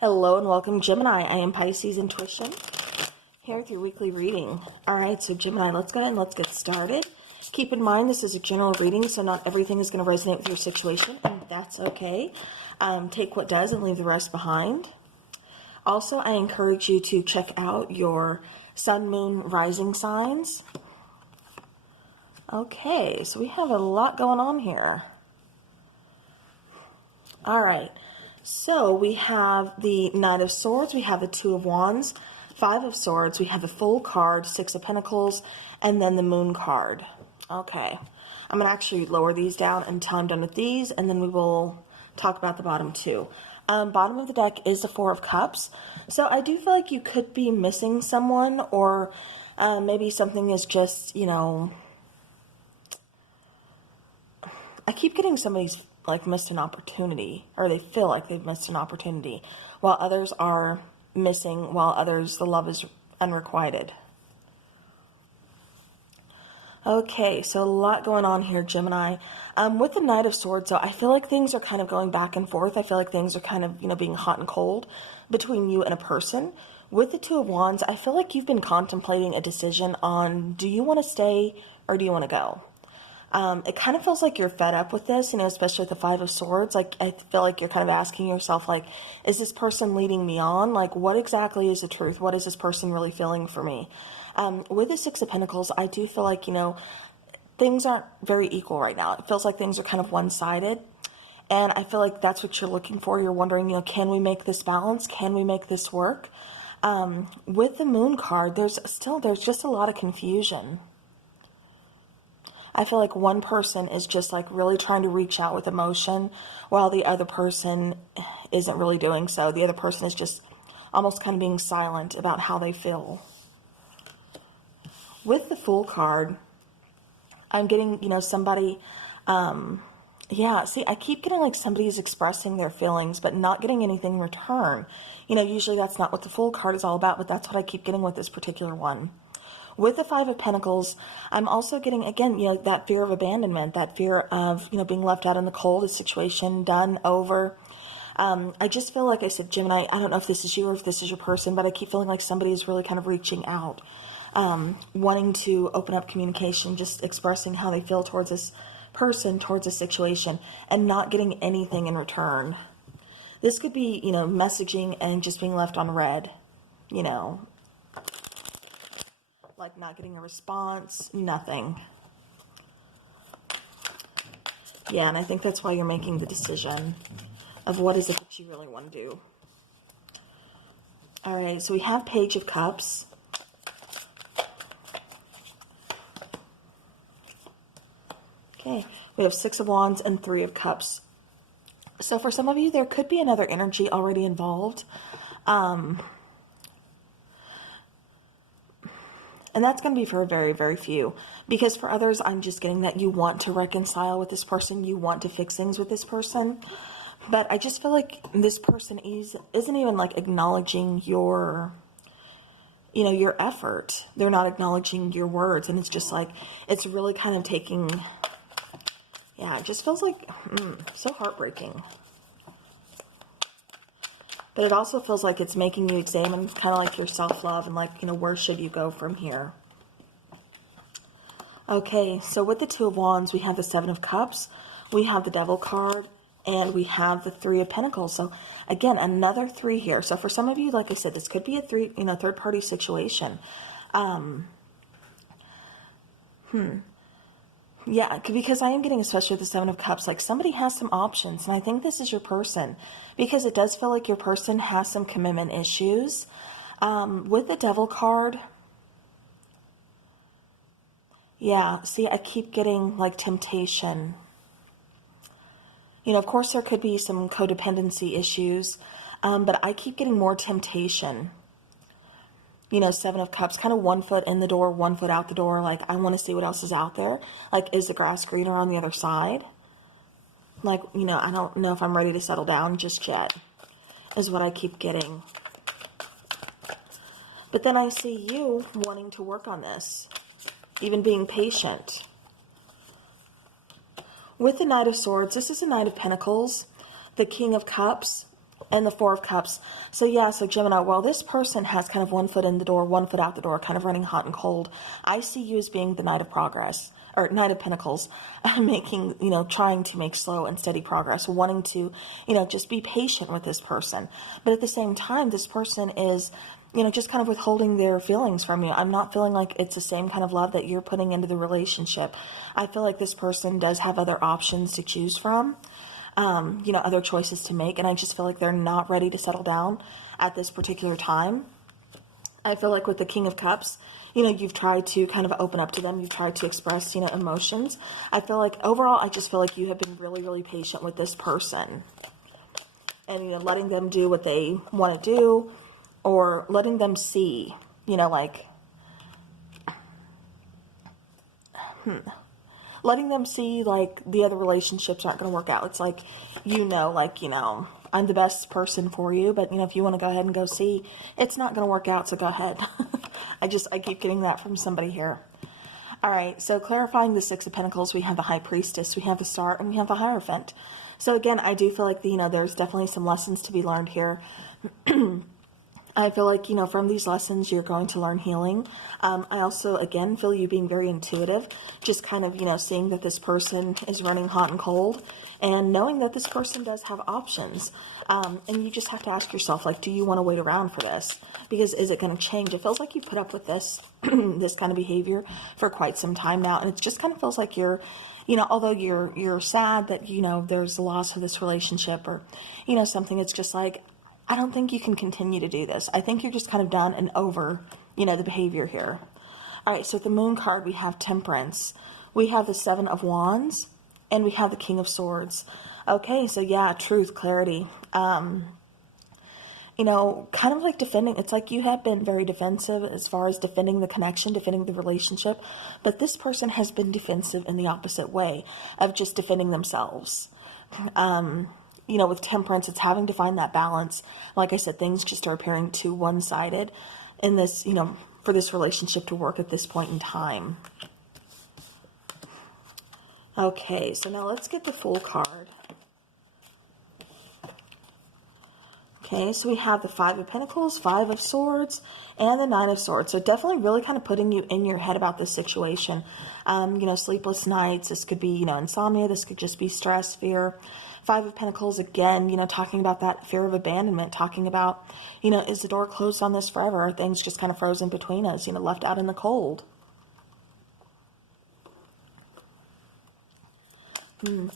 Hello and welcome, Gemini. I am Piscesintuition here with your weekly reading. Alright, so Gemini, let's go ahead and let's get started. Keep in mind this is a general reading, so not everything is going to resonate with your situation, and that's okay. Take what does and leave the rest behind. Also, I encourage you to check out your sun, moon, rising signs. Okay, so we have a lot going on here. Alright. So we have the Knight of Swords, we have the Two of Wands, Five of Swords, we have the Fool card, Six of Pentacles, and then the Moon card. Okay, I'm going to actually lower these down until I'm done with these, and then we will talk about the bottom two. Bottom of the deck is the Four of Cups. So I do feel like you could be missing someone, or maybe something is just, you know, I keep getting somebody's like missed an opportunity, or they feel like they've missed an opportunity, while others are missing, while others the love is unrequited. Okay, so a lot going on here, Gemini. With the Knight of Swords, though, I feel like things are kind of going back and forth. I feel like things are kind of, you know, being hot and cold between you and a person. With the Two of Wands, I feel like you've been contemplating a decision on, do you want to stay or do you want to go? It kind of feels like you're fed up with this, you know, especially with the Five of Swords. Like, I feel like you're kind of asking yourself, like, is this person leading me on? Like, what exactly is the truth? What is this person really feeling for me? With the Six of Pentacles, I do feel like, you know, things aren't very equal right now. It feels like things are kind of one-sided. And I feel like that's what you're looking for. You're wondering, you know, can we make this balance? Can we make this work? With the Moon card, there's just a lot of confusion. I feel like one person is just like really trying to reach out with emotion, while the other person isn't really doing so. The other person is just almost kind of being silent about how they feel. With the Fool card, I'm getting, you know, somebody, yeah, see, I keep getting like somebody's expressing their feelings, but not getting anything in return. You know, usually that's not what the Fool card is all about, but that's what I keep getting with this particular one. With the Five of Pentacles, I'm also getting, again, you know, that fear of abandonment, that fear of, you know, being left out in the cold, a situation done, over. I just feel like I said, Gemini, I don't know if this is you or if this is your person, but I keep feeling like somebody is really kind of reaching out, wanting to open up communication, just expressing how they feel towards this person, towards this situation, and not getting anything in return. This could be, you know, messaging and just being left on red, you know, like not getting a response, nothing. Yeah, and I think that's why you're making the decision of what is it that you really want to do. All right, so we have Page of Cups. Okay, we have Six of Wands and Three of Cups. So for some of you, there could be another energy already involved. And that's going to be for very, very few. Because for others, I'm just getting that you want to reconcile with this person. You want to fix things with this person. But I just feel like this person isn't even like acknowledging your, you know, your effort. They're not acknowledging your words. And it's just like, it's really kind of taking, yeah, it just feels like so heartbreaking. But it also feels like it's making you examine kind of like your self-love and like, you know, where should you go from here? Okay, so with the Two of Wands, we have the Seven of Cups, we have the Devil card, and we have the Three of Pentacles. So again, another three here. So for some of you, like I said, this could be a third-party situation. Yeah, because I am getting, especially with the Seven of Cups, like somebody has some options, and I think this is your person, because it does feel like your person has some commitment issues. With the Devil card, yeah, see, I keep getting like temptation. You know, of course there could be some codependency issues, but I keep getting more temptation. You know, Seven of Cups, kind of 1 foot in the door, 1 foot out the door. Like, I want to see what else is out there. Like, is the grass greener on the other side? Like, you know, I don't know if I'm ready to settle down just yet, is what I keep getting. But then I see you wanting to work on this, even being patient. With the Knight of Swords, this is the Knight of Pentacles, the King of Cups, and the Four of Cups. So yeah, so Gemini, while this person has kind of one foot in the door, one foot out the door, kind of running hot and cold, I see you as being the Knight of Progress, or Knight of Pentacles, making, trying to make slow and steady progress, wanting to, just be patient with this person. But at the same time, this person is, just kind of withholding their feelings from you. I'm not feeling like it's the same kind of love that you're putting into the relationship. I feel like this person does have other options to choose from, other choices to make. And I just feel like they're not ready to settle down at this particular time. I feel like with the King of Cups, you've tried to kind of open up to them. You've tried to express, emotions. I feel like overall, I just feel like you have been really, really patient with this person. And, letting them do what they want to do, or letting them see, letting them see, like, the other relationships aren't going to work out. It's like, I'm the best person for you, but, if you want to go ahead and go see, it's not going to work out, so go ahead. I keep getting that from somebody here. All right, so clarifying the Six of Pentacles, we have the High Priestess, we have the Star, and we have the Hierophant. So again, I do feel like, there's definitely some lessons to be learned here. I feel like, from these lessons, you're going to learn healing. I also, again, feel you being very intuitive, just kind of, seeing that this person is running hot and cold, and knowing that this person does have options. And you just have to ask yourself, like, do you want to wait around for this? Because is it going to change? It feels like you put up with this, this kind of behavior for quite some time now. And it just kind of feels like you're, although you're sad that, there's the loss of this relationship, or, something, it's just like, I don't think you can continue to do this. I think you're just kind of done and over, the behavior here. All right, so with the Moon card, we have Temperance. We have the Seven of Wands, and we have the King of Swords. Okay, so yeah, truth, clarity. Kind of like defending. It's like you have been very defensive as far as defending the connection, defending the relationship. But this person has been defensive in the opposite way of just defending themselves. With Temperance, it's having to find that balance. Like I said, things just are appearing too one-sided in this, for this relationship to work at this point in time. Okay, so now let's get the Fool card. Okay, so we have the Five of Pentacles, Five of Swords, and the Nine of Swords. So definitely really kind of putting you in your head about this situation. Sleepless nights. This could be, insomnia. This could just be stress, fear. Five of Pentacles, again, talking about that fear of abandonment, talking about, is the door closed on this forever? Are things just kind of frozen between us, left out in the cold? And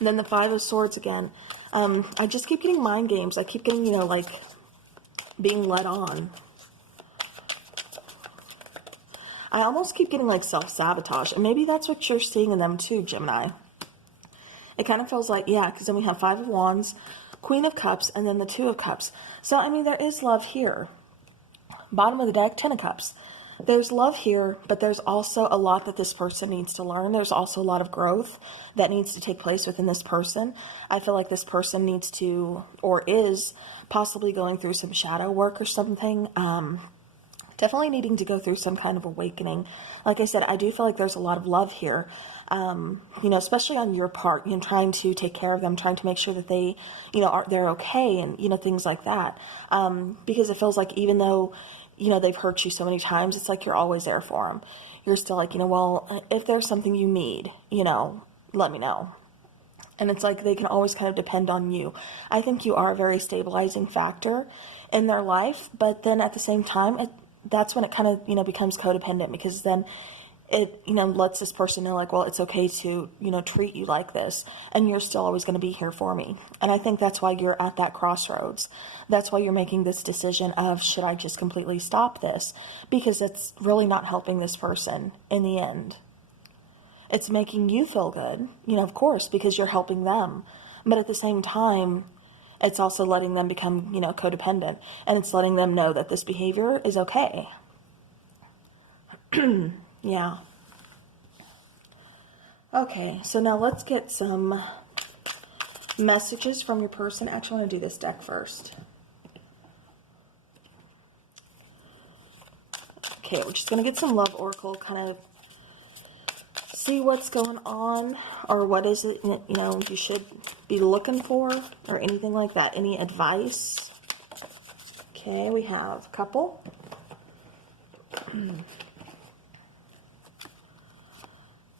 then the Five of Swords again. I just keep getting mind games. I keep getting, like being led on. I almost keep getting like self-sabotage. And maybe that's what you're seeing in them too, Gemini. It kind of feels like, yeah, because then we have Five of Wands, Queen of Cups, and then the Two of Cups. So, I mean, there is love here. Bottom of the deck, Ten of Cups. There's love here, but there's also a lot that this person needs to learn. There's also a lot of growth that needs to take place within this person. I feel like this person needs to, or is, possibly going through some shadow work or something. Definitely needing to go through some kind of awakening. Like I said, I do feel like there's a lot of love here, especially on your part, trying to take care of them, trying to make sure that they, they're okay, and, things like that. Because it feels like even though, they've hurt you so many times, it's like you're always there for them. You're still like, well, if there's something you need, let me know. And it's like they can always kind of depend on you. I think you are a very stabilizing factor in their life, but then at the same time, that's when it kind of, becomes codependent, because then it, lets this person know, like, well, it's okay to, treat you like this, and you're still always going to be here for me. And I think that's why you're at that crossroads. That's why you're making this decision of, should I just completely stop this? Because it's really not helping this person in the end. It's making you feel good, of course, because you're helping them. But at the same time, it's also letting them become, codependent. And it's letting them know that this behavior is okay. Yeah. Okay, so now let's get some messages from your person. Actually, I want to do this deck first. Okay, we're just going to get some love oracle kind of see what's going on, or what is it, you know, you should be looking for, or anything like that. Any advice? Okay, we have couple.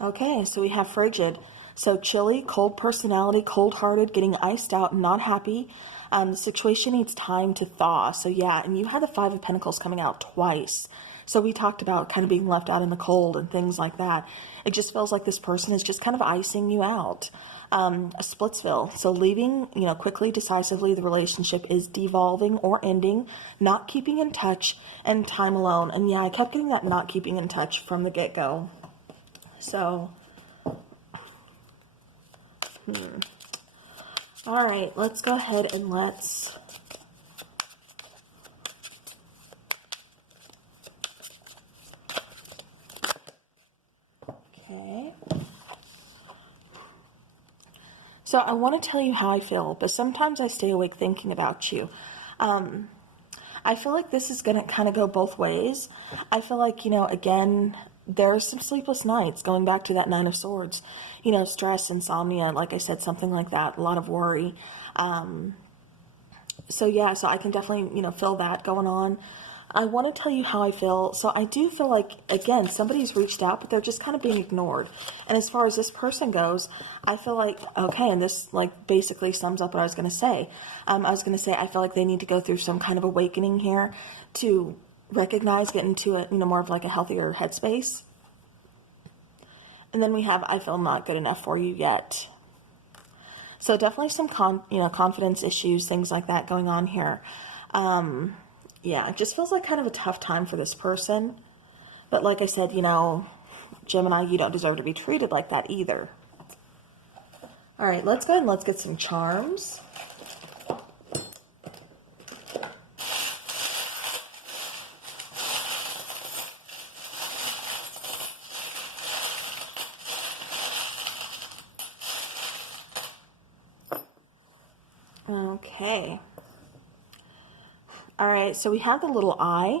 Okay, so we have frigid. So chilly, cold personality, cold-hearted, getting iced out, not happy. The situation needs time to thaw. So yeah, and you had the Five of Pentacles coming out twice. So we talked about kind of being left out in the cold and things like that. It just feels like this person is just kind of icing you out. A Splitsville. So leaving, you know, quickly, decisively, the relationship is devolving or ending, not keeping in touch, and time alone. And yeah, I kept getting that not keeping in touch from the get-go. So, all right, let's go ahead and let's okay. So I want to tell you how I feel, but sometimes I stay awake thinking about you. I feel like this is going to kind of go both ways. I feel like, you know, again, there's some sleepless nights, going back to that Nine of Swords, you know, stress, insomnia, like I said, something like that, a lot of worry. So yeah, so I can definitely, you know, feel that going on. I want to tell you how I feel. So I do feel like, again, somebody's reached out, but they're just kind of being ignored. And as far as this person goes, I feel like, okay, and this like basically sums up what I was going to say. I was going to say, I feel like they need to go through some kind of awakening here to recognize, get into a, you know, more of like a healthier headspace. And then we have, I feel not good enough for you yet. So definitely some confidence issues, things like that going on here. Yeah, it just feels like kind of a tough time for this person. But like I said, you know, Gemini, you don't deserve to be treated like that either. All right, let's go ahead and let's get some charms. Okay. All right, so we have the little eye.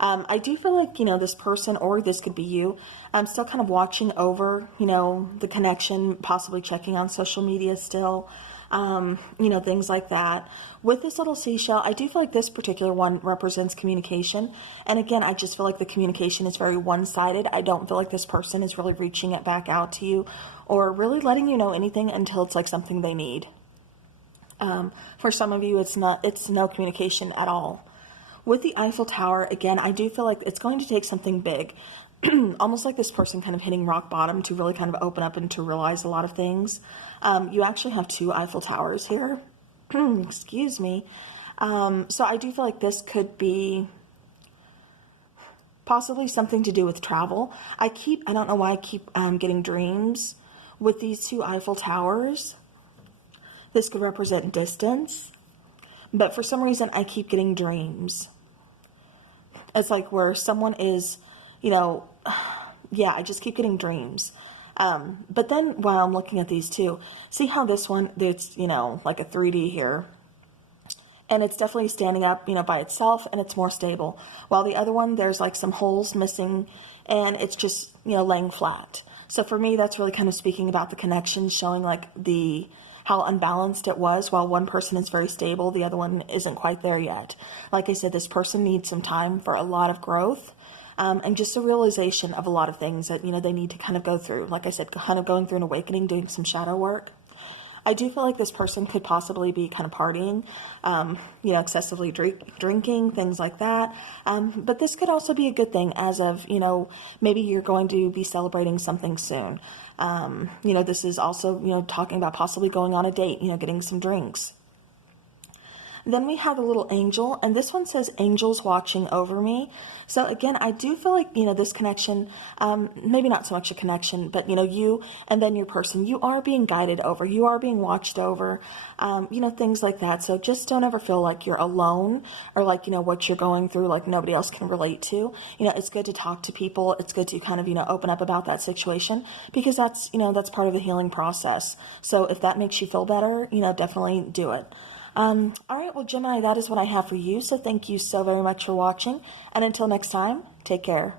I do feel like, you know, this person, or this could be you, I'm still kind of watching over, you know, the connection, possibly checking on social media still, you know, things like that. With this little seashell, I do feel like this particular one represents communication. And again, I just feel like the communication is very one-sided. I don't feel like this person is really reaching it back out to you or really letting you know anything until it's like something they need. For some of you, it's no communication at all. With the Eiffel Tower, again, I do feel like it's going to take something big, almost like this person kind of hitting rock bottom to really kind of open up and to realize a lot of things. You actually have two Eiffel Towers here. Excuse me. So I do feel like this could be possibly something to do with travel. I don't know why I keep getting dreams with these two Eiffel Towers. This could represent distance, but for some reason I keep getting dreams. It's like where someone is, you know, yeah, I just keep getting dreams. But then while I'm looking at these two, see how this one, it's, you know, like a 3D here. And it's definitely standing up, you know, by itself, and it's more stable. While the other one, there's like some holes missing, and it's just, you know, laying flat. So for me, that's really kind of speaking about the connection, showing like how unbalanced it was. While one person is very stable, the other one isn't quite there yet. Like I said, this person needs some time for a lot of growth, and just a realization of a lot of things that, you know, they need to kind of go through. Like I said, kind of going through an awakening, doing some shadow work. I do feel like this person could possibly be kind of partying, you know, excessively drinking, things like that. But this could also be a good thing, as of, you know, maybe you're going to be celebrating something soon. You know, this is also, you know, talking about possibly going on a date, you know, getting some drinks. Then we have a little angel, and this one says angels watching over me. So again, I do feel like, you know, this connection, maybe not so much a connection, but, you know, you and then your person, you are being guided over, you are being watched over, you know, things like that. So just don't ever feel like you're alone, or like, you know, what you're going through, like nobody else can relate to. You know, it's good to talk to people. It's good to kind of, you know, open up about that situation, because that's, you know, that's part of the healing process. So if that makes you feel better, you know, definitely do it. All right, well, Gemini, that is what I have for you. So thank you so very much for watching. And until next time, take care.